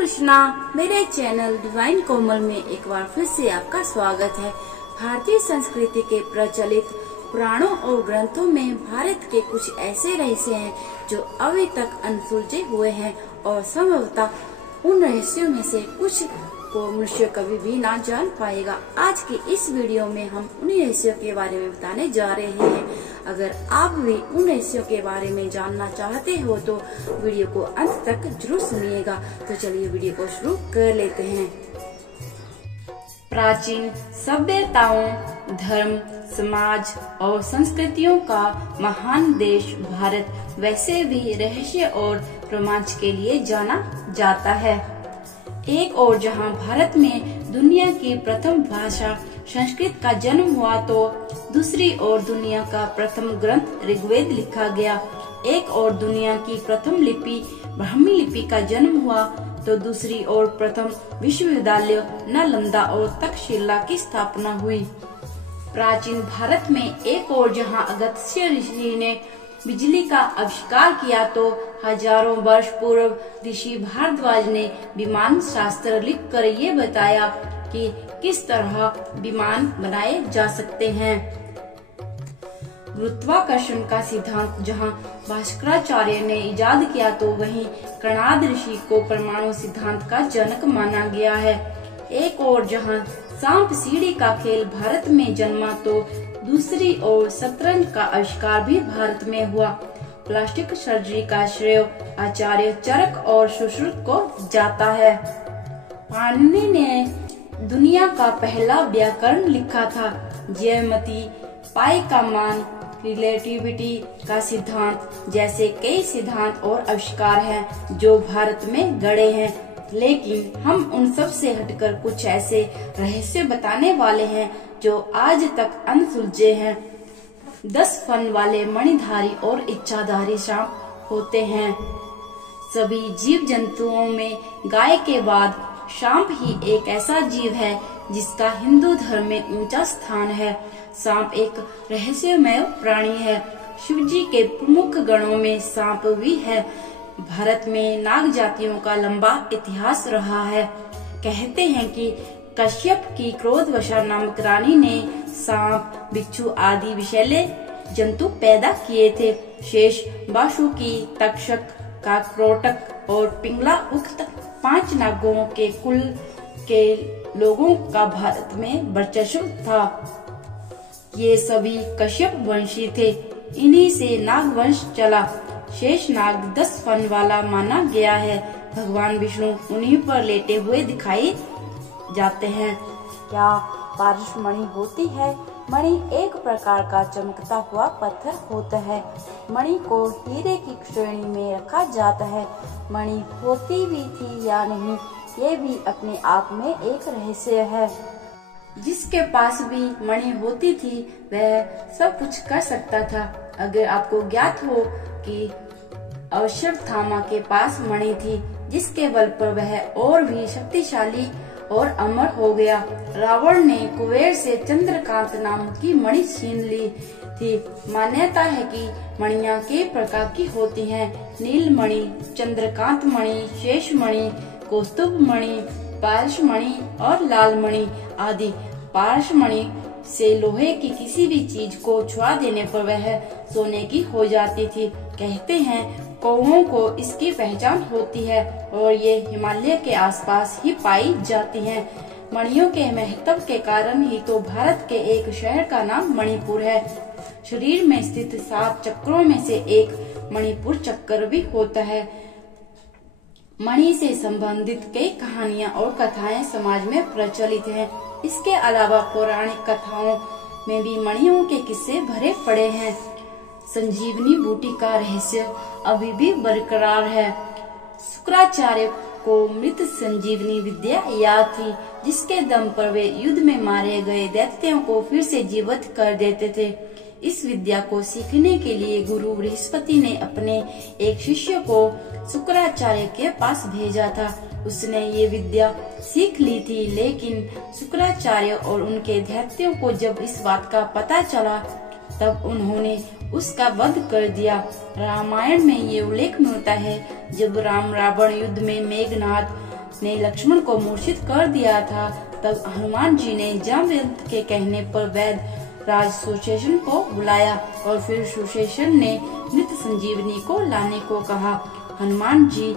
कृष्णा। मेरे channel divine कोमल में एक बार फिर से आपका स्वागत है। भारतीय संस्कृति के प्रचलित पुराणों और ग्रंथों में भारत के कुछ ऐसे रहस्य हैं जो अभी तक अनसुलझे हुए हैं और संभवतः उन रहस्यों में से कुछ को मनुष्य कभी भी ना जान पाएगा। आज की इस वीडियो में हम उन्हीं रहस्यों के बारे में बताने जा रहे हैं। अगर आप भी उन रहस्यों के बारे में जानना चाहते हो तो वीडियो को अंत तक जरूर सुनिएगा। तो चलिए वीडियो को शुरू कर लेते हैं। प्राचीन सभ्यताओं, धर्म, समाज और संस्कृतियों का महान देश भारत वैसे भी रहस्य और रोमांच के लिए जाना जाता है। एक और जहां भारत में दुनिया की प्रथम भाषा संस्कृत का जन्म हुआ तो दूसरी ओर दुनिया का प्रथम ग्रंथ ऋग्वेद लिखा गया। एक और दुनिया की प्रथम लिपि ब्राह्मी लिपि का जन्म हुआ तो दूसरी ओर प्रथम विश्वविद्यालय नालंदा और तक्षशिला की स्थापना हुई। प्राचीन भारत में एक और जहां अगस्त्य ऋषि ने बिजली का आविष्कार किया तो हजारों वर्ष पूर्व ऋषि भारद्वाज ने विमान शास्त्र लिखकर ये बताया कि किस तरह विमान बनाए जा सकते हैं। गुरुत्वाकर्षण का सिद्धांत जहां भास्कराचार्य ने इजाद किया तो वहीं कणाद ऋषि को परमाणु सिद्धांत का जनक माना गया है। एक और जहां सांप सीढ़ी का खेल भारत में जन्मा तो दूसरी ओर शतरंज का आविष्कार भी भारत में हुआ। प्लास्टिक सर्जरी का श्रेय आचार्य चरक और सुश्रुत को जाता है। पाणिनि ने दुनिया का पहला व्याकरण लिखा था। ज्यामिति, पाई का मान, रिलेटिविटी का सिद्धांत जैसे कई सिद्धांत और आविष्कार हैं जो भारत में गड़े हैं। लेकिन हम उन सब से हटकर कुछ ऐसे रहस्य बताने वाले हैं जो आज तक अनसुलझे हैं। 10 फन वाले मणिधारी और इच्छाधारी सांप होते हैं। सभी जीव जंतुओं में गाय के बाद सांप ही एक ऐसा जीव है जिसका हिंदू धर्म में ऊंचा स्थान है। सांप एक रहस्यमय प्राणी है। शिव जी के प्रमुख गणों में सांप भी है। भारत में नाग जातियों का लंबा इतिहास रहा है। कहते हैं कि कश्यप की क्रोधवशा नामक रानी ने सांप, बिच्छू आदि विषैले जंतु पैदा किए थे। शेष, बासुकी, तक्षक, काकरोटक और पिंगला उक्त 5 नागों के कुल के लोगों का भारत में वर्चस्व था। ये सभी कश्यप वंशी थे। इन्हीं से नाग वंश चला। शेष नाग 10 फन वाला माना गया है। भगवान विष्णु उन्हीं पर लेटे हुए दिखाई जाते हैं। क्या पारस मणि होती है? मणि एक प्रकार का चमकता हुआ पत्थर होता है। मणि को हीरे की श्रेणी में रखा जाता है। मणि होती भी थी या नहीं, ये भी अपने आप में एक रहस्य है। जिसके पास भी मणि होती थी वह सब कुछ कर सकता था। अगर आपको ज्ञात हो कि अश्वत्थामा के पास मणि थी जिसके बल पर वह और भी शक्तिशाली और अमर हो गया। रावण ने कुबेर से चंद्रकांत नाम की मणि छीन ली थी। मान्यता है कि मणियां कई प्रकार की होती हैं। नील मणि, चंद्रकांत मणि, शेष मणि, कौस्तुभ मणि, पारस मणि और लाल मणि आदि। पारस मणि से लोहे की किसी भी चीज को छुआ देने पर वह सोने की हो जाती थी। कहते हैं कौओं को इसकी पहचान होती है और ये हिमालय के आसपास ही पाई जाती हैं। मणियों के महत्व के कारण ही तो भारत के एक शहर का नाम मणिपुर है। शरीर में स्थित 7 चक्रों में से एक मणिपुर चक्र भी होता है। मणि से संबंधित कई कहानियां और कथाएं समाज में प्रचलित हैं। इसके अलावा पौराणिक कथाओं में भी मणियों के किस्से भरे पड़े हैं। संजीवनी बूटी का रहस्य अभी भी बरकरार है। शुक्राचार्य को मृत संजीवनी विद्या याद थी जिसके दम पर वे युद्ध में मारे गए दैत्यों को फिर से जीवित कर देते थे। इस विद्या को सीखने के लिए गुरु बृहस्पति ने अपने एक शिष्य को शुक्राचार्य के पास भेजा था। उसने ये विद्या सीख ली थी, लेकिन शुक्राचार्य और उनके दैत्यों को जब इस बात का पता चला तब उन्होंने उसका वध कर दिया। रामायण में ये उल्लेख मिलता है जब राम रावण युद्ध में मेघनाद ने लक्ष्मण को मूर्छित कर दिया था, तब हनुमान जी ने जामवंत के कहने पर वैद्य राज सुशेषण को बुलाया और फिर सुशेषण ने मृत संजीवनी को लाने को कहा। हनुमान जी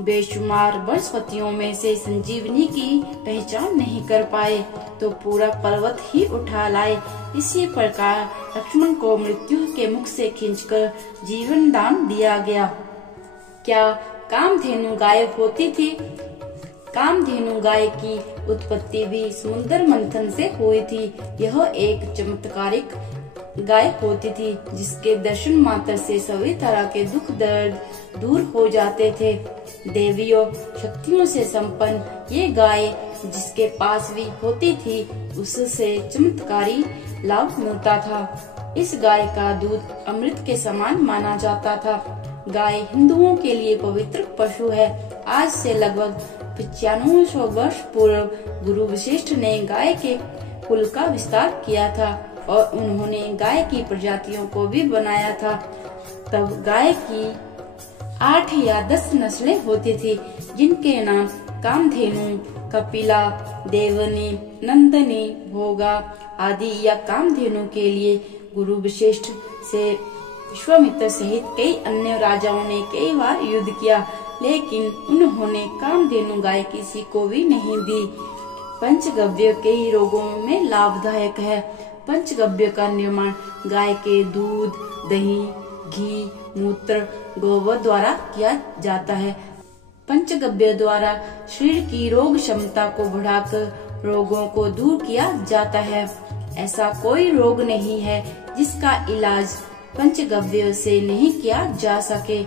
बेशुमार वनस्पतियों में से संजीवनी की पहचान नहीं कर पाए तो पूरा पर्वत ही उठा लाए। इसी प्रकार लक्ष्मण को मृत्यु के मुख से खींचकर जीवन दान दिया गया। क्या कामधेनु गाय होती थी? कामधेनु गाय की उत्पत्ति भी समुद्र मंथन से हुई थी। यह एक चमत्कारिक गाय होती थी जिसके दर्शन मात्र से सभी तरह के दुख दर्द दूर हो जाते थे। देवियों शक्तियों से संपन्न ये गाय जिसके पास भी होती थी उससे चमत्कारी लाभ मिलता था। इस गाय का दूध अमृत के समान माना जाता था। गाय हिंदुओं के लिए पवित्र पशु है। आज से लगभग 9500 वर्ष पूर्व गुरु वशिष्ठ ने गाय के कुल का विस्तार किया था और उन्होंने गाय की प्रजातियों को भी बनाया था। तब गाय की 8 या 10 नस्लें होती थी जिनके नाम कामधेनु, कपिला, देवनी, नंदनी, भोगा आदि। या कामधेनु के लिए गुरु वशिष्ठ से विश्वामित्र सहित कई अन्य राजाओं ने कई बार युद्ध किया, लेकिन उन्होंने कामधेनु गाय किसी को भी नहीं दी। पंचगव्य कई रोगों में लाभदायक है। पंचगव्य का निर्माण गाय के दूध, दही, घी, मूत्र, गोबर द्वारा किया जाता है। पंचगव्य द्वारा शरीर की रोग क्षमता को बढ़ाकर रोगों को दूर किया जाता है। ऐसा कोई रोग नहीं है जिसका इलाज पंचगव्य से नहीं किया जा सके।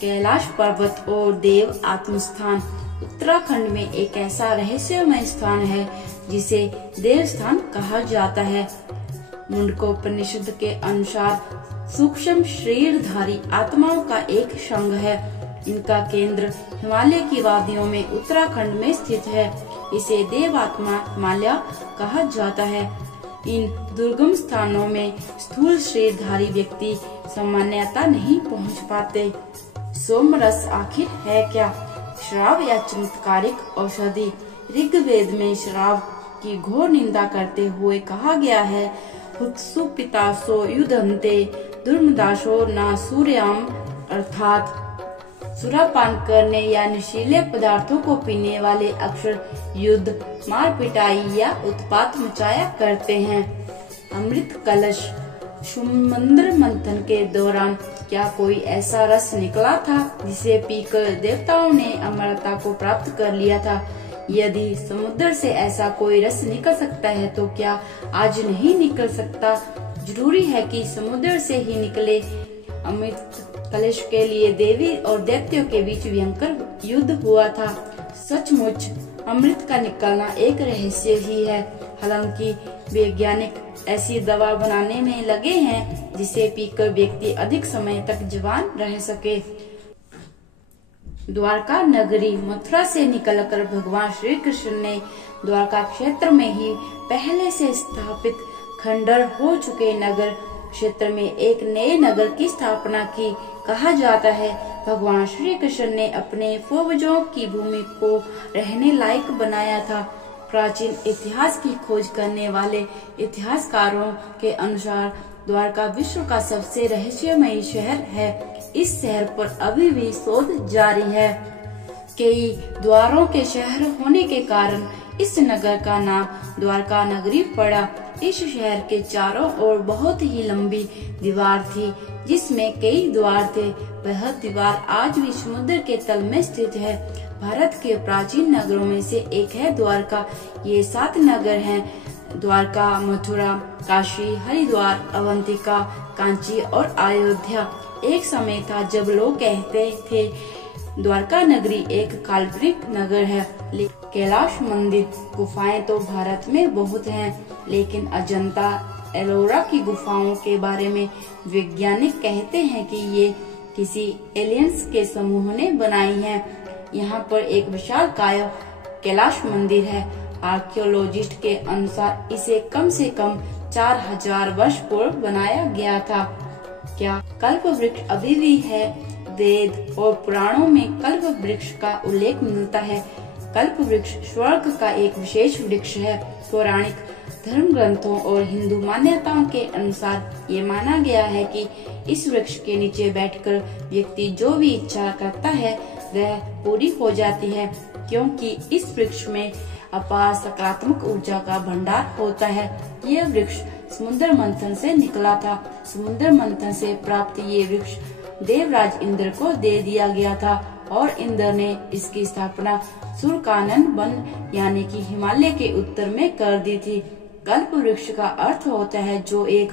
कैलाश पर्वत और देव आत्मस्थान उत्तराखंड में एक ऐसा रहस्यमय स्थान है जिसे देव स्थान कहा जाता है। मुंडकोपनिषद के अनुसार सूक्ष्म शरीरधारी आत्माओं का एक संघ है। इनका केंद्र हिमालय की वादियों में उत्तराखंड में स्थित है। इसे देवात्मा हिमालय कहा जाता है। इन दुर्गम स्थानों में स्थूल शरीरधारी व्यक्ति सामान्यतः नहीं पहुंच पाते। सोमरस आखिर है क्या? श्राव या चमत्कारिक औषधि। ऋग्वेद में श्राव की घोर निंदा करते हुए कहा गया है, सुपितासो युधन्ते दुर्मदासो न सूर्याम, अर्थात सुरापान करने या नशीले पदार्थों को पीने वाले अक्सर युद्ध, मार पिटाई या उत्पात मचाया करते हैं। अमृत कलश। समुद्र मंथन के दौरान क्या कोई ऐसा रस निकला था जिसे पीकर देवताओं ने अमरता को प्राप्त कर लिया था? यदि समुद्र से ऐसा कोई रस निकल सकता है तो क्या आज नहीं निकल सकता? जरूरी है कि समुद्र से ही निकले। अमृत कलश के लिए देवी और दैत्यों के बीच भयंकर युद्ध हुआ था। सचमुच अमृत का निकलना एक रहस्य ही है। हालांकि वैज्ञानिक ऐसी दवा बनाने में लगे हैं जिसे पीकर व्यक्ति अधिक समय तक जवान रह सके। द्वारका नगरी। मथुरा से निकलकर भगवान श्री कृष्ण ने द्वारका क्षेत्र में ही पहले से स्थापित खंडर हो चुके नगर क्षेत्र में एक नए नगर की स्थापना की। कहा जाता है भगवान श्री कृष्ण ने अपने पूर्वजों की भूमि को रहने लायक बनाया था। प्राचीन इतिहास की खोज करने वाले इतिहासकारों के अनुसार द्वारका विश्व का सबसे रहस्यमयी शहर है। इस शहर पर अभी भी शोध जारी है। कई द्वारों के शहर होने के कारण इस नगर का नाम द्वारका नगरी पड़ा। इस शहर के चारों ओर बहुत ही लंबी दीवार थी जिसमें कई द्वार थे। वह दीवार आज भी समुद्र के तल में स्थित है। भारत के प्राचीन नगरों में से एक है द्वारका। ये 7 नगर हैं: द्वारका, मथुरा, काशी, हरिद्वार, अवंतिका, कांची और अयोध्या। एक समय था जब लोग कहते थे द्वारका नगरी एक काल्पनिक नगर है। कैलाश मंदिर। गुफाएं तो भारत में बहुत हैं, लेकिन अजंता एलोरा की गुफाओं के बारे में वैज्ञानिक कहते हैं कि ये किसी एलियंस के समूह ने बनाई हैं। यहाँ पर एक विशालकाय कैलाश मंदिर है। आर्कियोलॉजिस्ट के अनुसार इसे कम से कम 4000 वर्ष पूर्व बनाया गया था। क्या कल्प वृक्ष अभी भी है? वेद और पुराणों में कल्प वृक्ष का उल्लेख मिलता है। कल्प वृक्ष स्वर्ग का एक विशेष वृक्ष है। पौराणिक धर्म ग्रंथों और हिंदू मान्यताओं के अनुसार ये माना गया है कि इस वृक्ष के नीचे बैठकर व्यक्ति जो भी इच्छा करता है वह पूरी हो जाती है, क्योंकि इस वृक्ष में अपार सकारात्मक ऊर्जा का भंडार होता है। यह वृक्ष समुद्र मंथन से निकला था। समुद्र मंथन से प्राप्त ये वृक्ष देवराज इंद्र को दे दिया गया था और इंद्र ने इसकी स्थापना सुरकानन वन यानी कि हिमालय के उत्तर में कर दी थी। कल्प वृक्ष का अर्थ होता है जो एक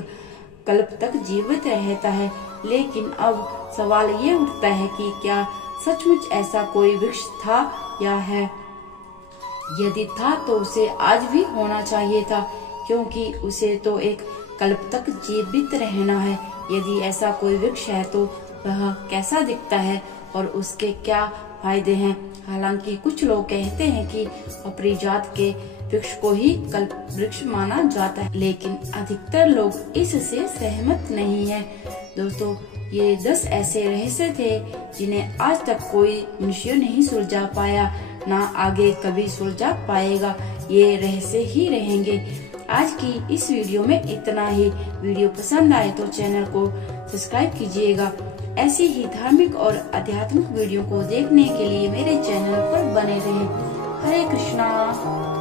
कल्प तक जीवित रहता है। लेकिन अब सवाल ये उठता है कि क्या सचमुच ऐसा कोई वृक्ष था या है? यदि था तो उसे आज भी होना चाहिए था, क्योंकि उसे तो एक कल्प तक जीवित रहना है। यदि ऐसा कोई वृक्ष है तो वह कैसा दिखता है और उसके क्या फायदे हैं? हालांकि कुछ लोग कहते हैं कि अपरिजात के वृक्ष को ही कल्प वृक्ष माना जाता है, लेकिन अधिकतर लोग इससे सहमत नहीं है। दोस्तों, ये 10 ऐसे रहस्य थे जिन्हें आज तक कोई मनुष्य नहीं सुलझा पाया, ना आगे कभी सुलझा पाएगा। ये रहस्य ही रहेंगे। आज की इस वीडियो में इतना ही। वीडियो पसंद आए तो चैनल को सब्सक्राइब कीजिएगा। ऐसी ही धार्मिक और आध्यात्मिक वीडियो को देखने के लिए मेरे चैनल पर बने रहें। हरे कृष्णा।